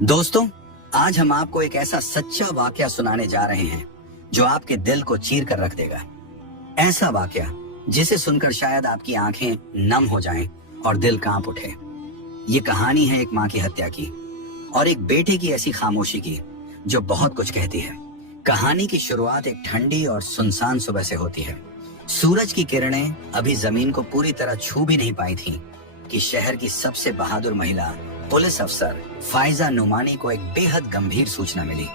दोस्तों, आज हम आपको एक ऐसा सच्चा वाकया सुनाने जा रहे हैं जो आपके दिल को चीर कर रख देगा। ऐसा वाकया जिसे सुनकर शायद आपकी आंखें नम हो जाएं और दिल कांप उठे। ये कहानी है एक माँ की हत्या की और एक बेटे की ऐसी खामोशी की जो बहुत कुछ कहती है। कहानी की शुरुआत एक ठंडी और सुनसान सुबह से होती है। सूरज की किरणें अभी जमीन को पूरी तरह छू भी नहीं पाई थी कि शहर की सबसे बहादुर महिला पुलिस अफसर फाइजा नुमानी को एक बेहद गंभीर सूचना मिली।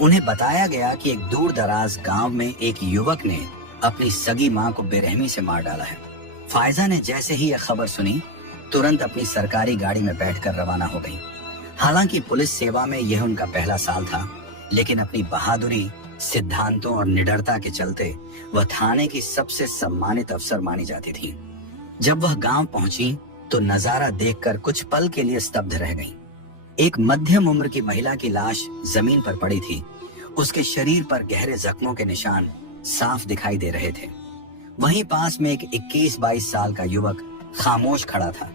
उन्हें बताया गया कि एक दूर दराज गांव में एक युवक ने अपनी सगी मां को बेरहमी से मार डाला है। फाइजा ने जैसे ही यह खबर सुनी, तुरंत अपनी सरकारी गाड़ी में बैठकर रवाना हो गई। हालांकि पुलिस सेवा में यह उनका पहला साल था, लेकिन अपनी बहादुरी, सिद्धांतों और निडरता के चलते वह थाने की सबसे सम्मानित अफसर मानी जाती थी। जब वह गांव पहुंची तो नजारा देखकर कुछ पल के लिए स्तब्ध रह गईं। एक मध्यम उम्र की महिला की लाश जमीन पर पड़ी थी। उसके शरीर पर गहरे जख्मों के निशान साफ दिखाई दे रहे थे। वहीं पास में एक 21-22 साल का युवक खामोश खड़ा था,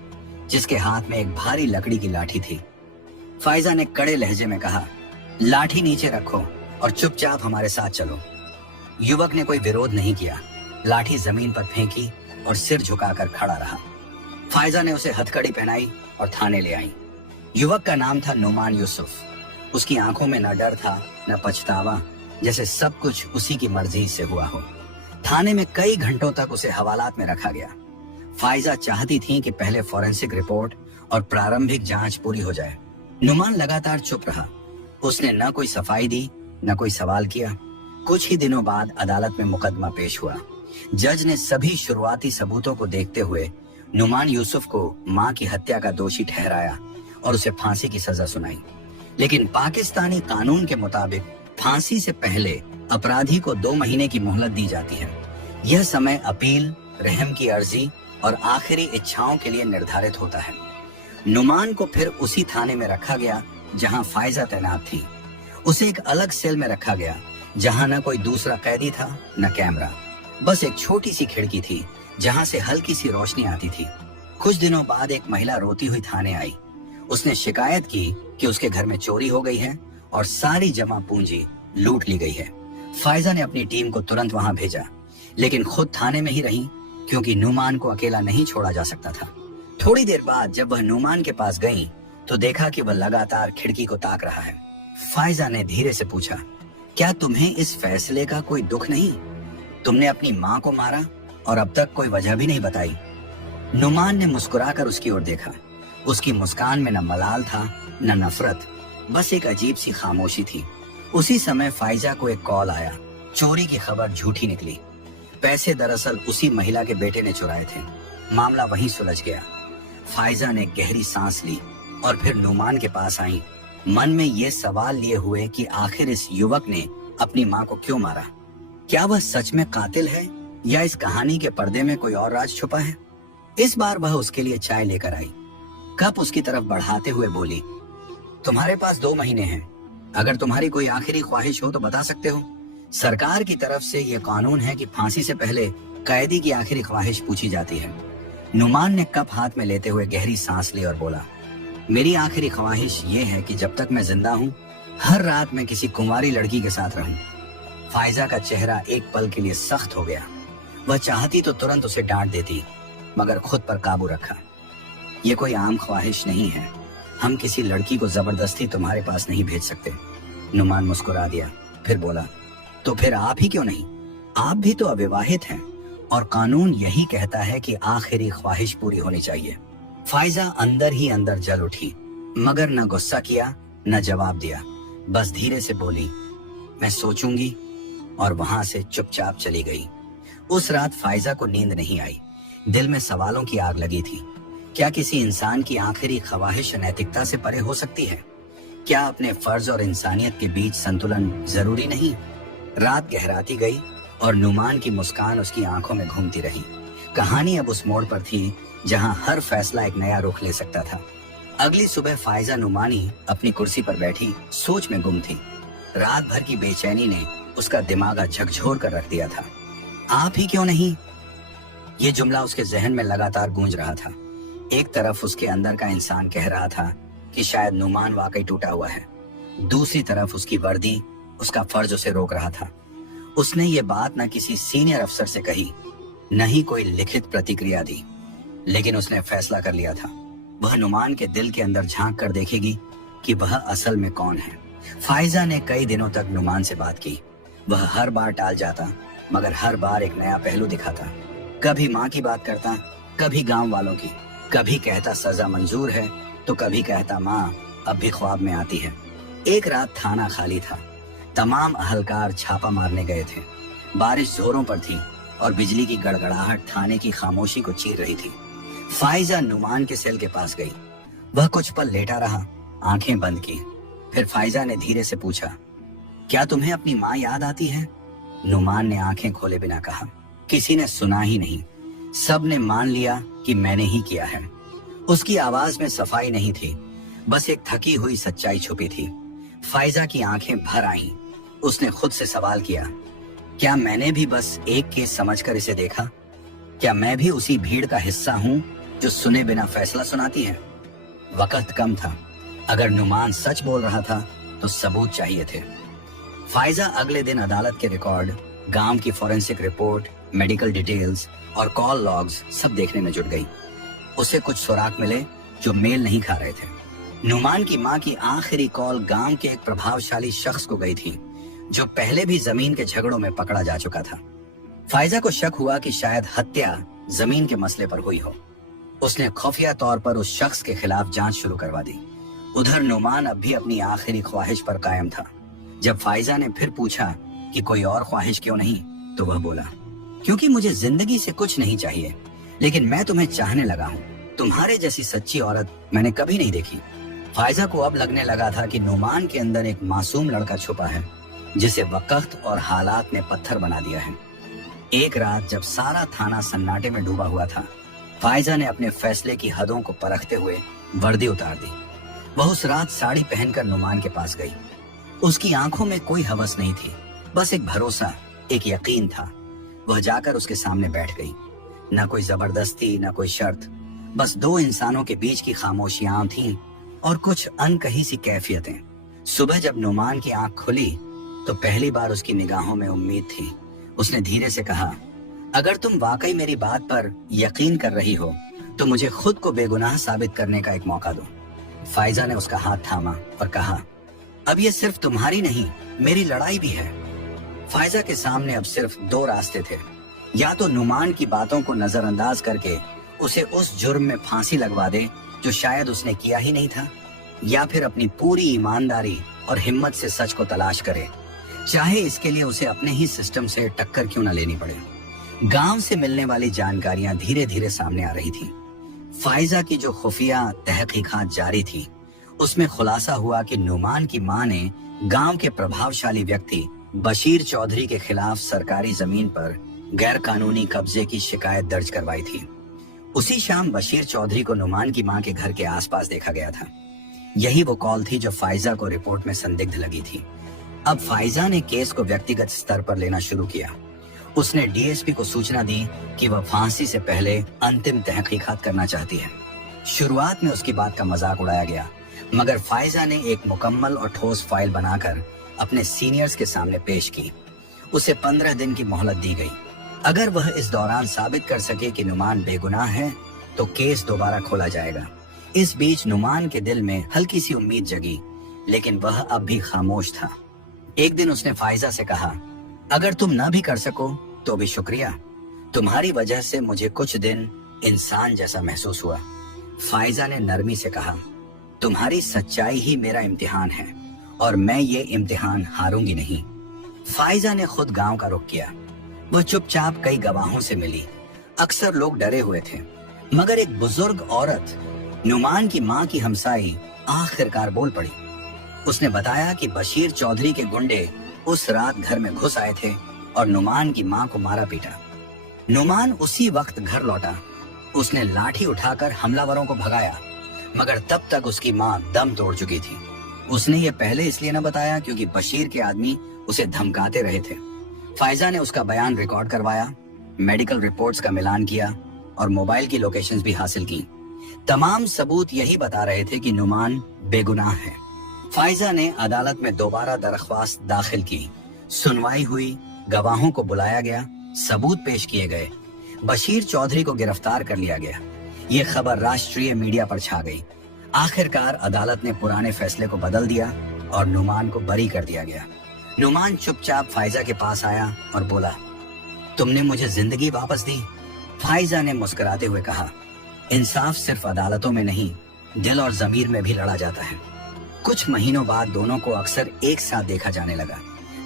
जिसके हाथ में एक भारी लकड़ी की लाठी थी। फाइजा ने कड़े लहजे में कहा, लाठी नीचे रखो और चुपचाप हमारे साथ चलो। युवक ने कोई विरोध नहीं किया, लाठी जमीन पर फेंकी और सिर झुकाकर खड़ा रहा। फाइजा ने उसे हथकड़ी पहनाई और थाने ले आई। युवक का नाम था नुमान यूसुफ। उसकी आंखों में न डर था न पछतावा, जैसे सब कुछ उसी की मर्जी से हुआ हो। थाने में कई घंटों तक उसे हवालात में रखा गया। फाइजा चाहती थी कि पहले फॉरेंसिक रिपोर्ट और प्रारंभिक जांच पूरी हो जाए। नुमान लगातार चुप रहा। उसने न कोई सफाई दी न कोई सवाल किया। कुछ ही दिनों बाद अदालत में मुकदमा पेश हुआ। जज ने सभी शुरुआती सबूतों को देखते हुए नुमान यूसुफ को मां की हत्या का दोषी ठहराया और उसे फांसी की सजा सुनाई। लेकिन पाकिस्तानी कानून के मुताबिक फांसी से पहले अपराधी को 2 महीने की मोहलत दी जाती है। यह समय अपील, रहम की अर्जी और आखिरी इच्छाओं के लिए निर्धारित होता है। नुमान को फिर उसी थाने में रखा गया जहां फाइजा तैनात थी। उसे एक अलग सेल में रखा गया जहां न कोई दूसरा कैदी था न कैमरा। बस एक छोटी सी खिड़की थी जहां से हल्की सी रोशनी आती थी। कुछ दिनों बाद एक महिला रोती हुई थाने आई। उसने शिकायत की कि उसके घर में चोरी हो गई है और सारी जमा पूंजी लूट ली गई है। फाइजा ने अपनी टीम को तुरंत वहां भेजा, लेकिन खुद थाने में ही रही क्योंकि नुमान को अकेला नहीं छोड़ा जा सकता था। थोड़ी देर बाद जब वह नुमान के पास गई तो देखा कि वह लगातार खिड़की को ताक रहा है। फाइजा ने धीरे से पूछा, क्या तुम्हें इस फैसले का कोई दुख नहीं? तुमने अपनी माँ को मारा और अब तक कोई वजह भी नहीं बताई। नुमान ने मुस्कुराकर उसकी ओर देखा। उसकी मुस्कान में न मलाल था न नफरत, बस एक अजीब सी खामोशी थी। उसी समय फाइजा को एक कॉल आया। चोरी की खबर झूठी निकली। पैसे दरअसल उसी महिला के बेटे ने चुराए थे। मामला वहीं सुलझ गया। फाइजा ने गहरी सांस ली और फिर नुमान के पास आई, मन में ये सवाल लिए हुए कि आखिर इस युवक ने अपनी माँ को क्यों मारा। क्या वह सच में कातिल है या इस कहानी के पर्दे में कोई और राज छुपा है? इस बार वह उसके लिए चाय लेकर आई। कप उसकी तरफ बढ़ाते हुए बोली, तुम्हारे पास 2 महीने हैं। अगर तुम्हारी कोई आखिरी ख्वाहिश हो तो बता सकते हो। सरकार की तरफ से यह कानून है कि फांसी से पहले कैदी की आखिरी ख्वाहिश पूछी जाती है। नुमान ने कप हाथ में लेते हुए गहरी सांस ली और बोला, मेरी आखिरी ख्वाहिश ये है कि जब तक मैं जिंदा हूँ, हर रात मैं किसी कुंवारी लड़की के साथ रहूं। फाइजा का चेहरा एक पल के लिए सख्त हो गया। वह चाहती तो तुरंत उसे डांट देती, मगर खुद पर काबू रखा। ये कोई आम ख्वाहिश नहीं है। हम किसी लड़की को जबरदस्ती तुम्हारे पास नहीं भेज सकते। नुमान मुस्कुरा दिया, फिर बोला, तो फिर आप ही क्यों नहीं? आप भी तो अविवाहित हैं और कानून यही कहता है कि आखिरी ख्वाहिश पूरी होनी चाहिए। फाइजा अंदर ही अंदर जल उठी, मगर न गुस्सा किया न जवाब दिया। बस धीरे से बोली, मैं सोचूंगी, और वहां से चुपचाप चली गई। उस रात फाइजा को नींद नहीं आई। दिल में सवालों की आग लगी थी। क्या किसी इंसान की आखिरी ख्वाहिश नैतिकता से परे हो सकती है? क्या अपने फर्ज और इंसानियत के बीच संतुलन जरूरी नहीं? रात गहराती गई और नुमान की मुस्कान उसकी आंखों में घूमती रही। कहानी अब उस मोड़ पर थी जहां हर फैसला एक नया रुख ले सकता था। अगली सुबह फाइजा नुमानी अपनी कुर्सी पर बैठी सोच में गुम थी। रात भर की बेचैनी ने उसका दिमाग झकझोर कर रख दिया था। आप ही क्यों नहीं? ये जुमला उसके जहन में लगातार गूंज रहा था। एक तरफ उसके अंदर का इंसान कह रहा था, कि शायद नुमान वाकई टूटा हुआ है। दूसरी तरफ उसकी वर्दी, उसका फर्ज उसे रोक रहा था। उसने ये बात न किसी सीनियर अफसर से कही, न ही कोई लिखित प्रतिक्रिया दी, लेकिन उसने फैसला कर लिया था वह नुमान के दिल के अंदर झांक कर देखेगी कि वह असल में कौन है। फाइजा ने कई दिनों तक नुमान से बात की। वह हर बार टाल जाता, मगर हर बार एक नया पहलू दिखाता। कभी माँ की बात करता, कभी गांव वालों की, कभी कहता सजा मंजूर है, तो कभी कहता माँ अब भी ख्वाब में आती है। एक रात थाना खाली था। तमाम अहलकार छापा मारने गए थे। बारिश जोरों पर थी और बिजली की गड़गड़ाहट थाने की खामोशी को चीर रही थी। फाइजा नुमान के सेल के पास गई। वह कुछ पल लेटा रहा, आंखें बंद की। फिर फाइजा ने धीरे से पूछा, क्या तुम्हें अपनी माँ याद आती है? नुमान ने आंखें खोले बिना कहा, किसी ने सुना ही नहीं। सब ने मान लिया कि मैंने ही किया है। उसकी आवाज में सफाई नहीं थी, बस एक थकी हुई सच्चाई छुपी थी। फाइजा की आंखें भर आईं। उसने खुद से सवाल किया, क्या मैंने भी बस एक केस समझकर इसे देखा? क्या मैं भी उसी भीड़ का हिस्सा हूँ जो सुने बिना फैसला सुनाती है? वक्त कम था। अगर नुमान सच बोल रहा था तो सबूत चाहिए थे। फाइजा अगले दिन अदालत के रिकॉर्ड, गांव की फॉरेंसिक रिपोर्ट, मेडिकल डिटेल्स और कॉल लॉग्स सब देखने में जुट गई। उसे कुछ सुराग मिले जो मेल नहीं खा रहे थे। नुमान की माँ की आखिरी कॉल गांव के एक प्रभावशाली शख्स को गई थी जो पहले भी जमीन के झगड़ों में पकड़ा जा चुका था। फाइजा को शक हुआ कि शायद हत्या जमीन के मसले पर हुई हो। उसने खुफिया तौर पर उस शख्स के खिलाफ जांच शुरू करवा दी। उधर नुमान अब भी अपनी आखिरी ख्वाहिश पर कायम था। जब फाइजा ने फिर पूछा कि कोई और ख्वाहिश क्यों नहीं, तो वह बोला, क्योंकि मुझे जिंदगी से कुछ नहीं चाहिए, लेकिन मैं तुम्हें चाहने लगा हूँ। तुम्हारे जैसी सच्ची औरत मैंने कभी नहीं देखी। फाइजा को अब लगने लगा था कि नुमान के अंदर एक मासूम लड़का छुपा है जिसे वक्त और हालात ने पत्थर बना दिया है। एक रात जब सारा थाना सन्नाटे में डूबा हुआ था, फाइजा ने अपने फैसले की हदों को परखते हुए वर्दी उतार दी। वह उस रात साड़ी पहनकर नुमान के पास गई। उसकी आंखों में कोई हवस नहीं थी, बस एक भरोसा, एक यकीन था। वह जाकर उसके सामने बैठ गई। न कोई जबरदस्ती, न कोई शर्त, बस दो इंसानों के बीच की खामोशियां थीं और कुछ अनकही सी कैफियतें। सुबह जब नुमान की आंख खुली तो पहली बार उसकी निगाहों में उम्मीद थी। उसने धीरे से कहा, अगर तुम वाकई मेरी बात पर यकीन कर रही हो तो मुझे खुद को बेगुनाह साबित करने का एक मौका दो। फाइजा ने उसका हाथ थामा और कहा, अब ये सिर्फ तुम्हारी नहीं, मेरी लड़ाई भी है। फाइजा के सामने अब सिर्फ दो रास्ते थे। या तो नुमान की बातों को नजरअंदाज करके उसे उस जुर्म में फांसी लगवा दे जो शायद उसने किया ही नहीं था, या फिर अपनी पूरी ईमानदारी और हिम्मत से सच को तलाश करे, चाहे इसके लिए उसे अपने ही सिस्टम से टक्कर क्यों न लेनी पड़े। गांव से मिलने वाली जानकारियां धीरे धीरे सामने आ रही थी। फाइजा की जो खुफिया तहकीकात जारी थी, उसमें खुलासा हुआ कि नुमान की मां ने गांव के प्रभावशाली व्यक्ति बशीर चौधरी के खिलाफ सरकारी जमीन पर गैर कानूनी कब्जे की शिकायत दर्ज करवाई थी। उसी शाम बशीर चौधरी को नुमान की मां के घर के आसपास देखा गया था। यही वो कॉल थी जो फाइजा को रिपोर्ट में संदिग्ध लगी थी। अब फाइजा ने केस को व्यक्तिगत स्तर पर लेना शुरू किया। उसने डीएसपी को सूचना दी कि वह फांसी से पहले अंतिम तहकीकात करना चाहती है। शुरुआत में उसकी बात का मजाक उड़ाया गया, मगर फाइजा ने एक मुकम्मल और ठोस फाइल बनाकर अपने सीनियर्स के सामने पेश की। उसे 15 दिन की मोहलत दी गई। अगर वह इस दौरान साबित कर सके कि नुमान बेगुनाह है तो केस दोबारा खोला जाएगा। इस बीच नुमान के दिल में हल्की सी उम्मीद जगी, लेकिन वह अब भी खामोश था। एक दिन उसने फाइजा से कहा, अगर तुम ना भी कर सको तो भी शुक्रिया, तुम्हारी वजह से मुझे कुछ दिन इंसान जैसा महसूस हुआ। फाइजा ने नरमी से कहा, तुम्हारी सच्चाई ही मेरा इम्तिहान है और मैं ये इम्तिहान हारूंगी नहीं। फाइजा ने खुद गांव का रुख किया। वह चुपचाप कई गवाहों से मिली। अक्सर लोग डरे हुए थे, मगर एक बुजुर्ग औरत, नुमान की मां की हमसाई, आखिरकार बोल पड़ी। उसने बताया कि बशीर चौधरी के गुंडे उस रात घर में घुस आए थे और नुमान की मां को मारा पीटा। नुमान उसी वक्त घर लौटा। उसने लाठी उठाकर हमलावरों को भगाया, मगर तब तक उसकी मां दम तोड़ चुकी थी। उसने ये पहले इसलिए न बताया क्योंकि बशीर के आदमी उसे धमकाते रहे थे। फाइजा ने उसका बयान रिकॉर्ड करवाया, मेडिकल रिपोर्ट्स का मिलान किया और मोबाइल की लोकेशंस भी हासिल की। तमाम सबूत यही बता रहे थे कि नुमान बेगुनाह है। फाइजा ने अदालत में दोबारा दरख्वास्त दाखिल की। सुनवाई हुई, गवाहों को बुलाया गया, सबूत पेश किए गए, बशीर चौधरी को गिरफ्तार कर लिया गया। ये खबर राष्ट्रीय मीडिया पर छा गई। आखिरकार अदालत ने पुराने फैसले को बदल दिया और नुमान को बरी कर दिया गया। नुमान चुपचाप फाइजा के पास आया और बोला, तुमने मुझे जिंदगी वापस दी। फाइजा ने मुस्कुराते हुए कहा, इंसाफ सिर्फ अदालतों में नहीं, दिल और जमीर में भी लड़ा जाता है। कुछ महीनों बाद दोनों को अक्सर एक साथ देखा जाने लगा।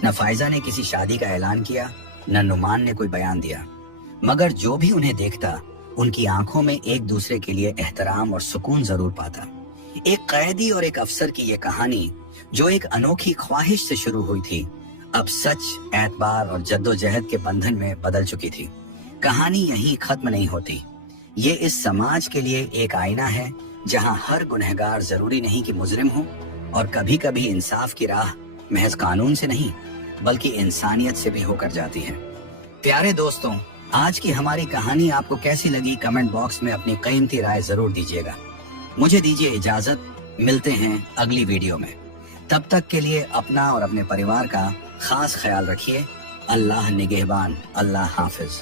न फाइजा ने किसी शादी का ऐलान किया, न नुमान ने कोई बयान दिया, मगर जो भी उन्हें देखता उनकी आंखों में एक दूसरे के लिए एहतराम और सुकून जरूर पाता। एक कैदी और एक अफसर की ये कहानी, जो एक अनोखी ख्वाहिश से शुरू हुई थी, अब सच, एतबार और जद्दोजहद के बंधन में बदल चुकी थी। कहानी यहीं खत्म नहीं होती। ये इस समाज के लिए एक आईना है, जहां हर गुनहगार जरूरी नहीं कि मुजरिम हो, और कभी कभी इंसाफ की राह महज कानून से नहीं बल्कि इंसानियत से भी होकर जाती है। प्यारे दोस्तों, आज की हमारी कहानी आपको कैसी लगी, कमेंट बॉक्स में अपनी कीमती राय जरूर दीजिएगा। मुझे दीजिए इजाजत, मिलते हैं अगली वीडियो में। तब तक के लिए अपना और अपने परिवार का खास ख्याल रखिए। अल्लाह निगहबान, अल्लाह हाफिज।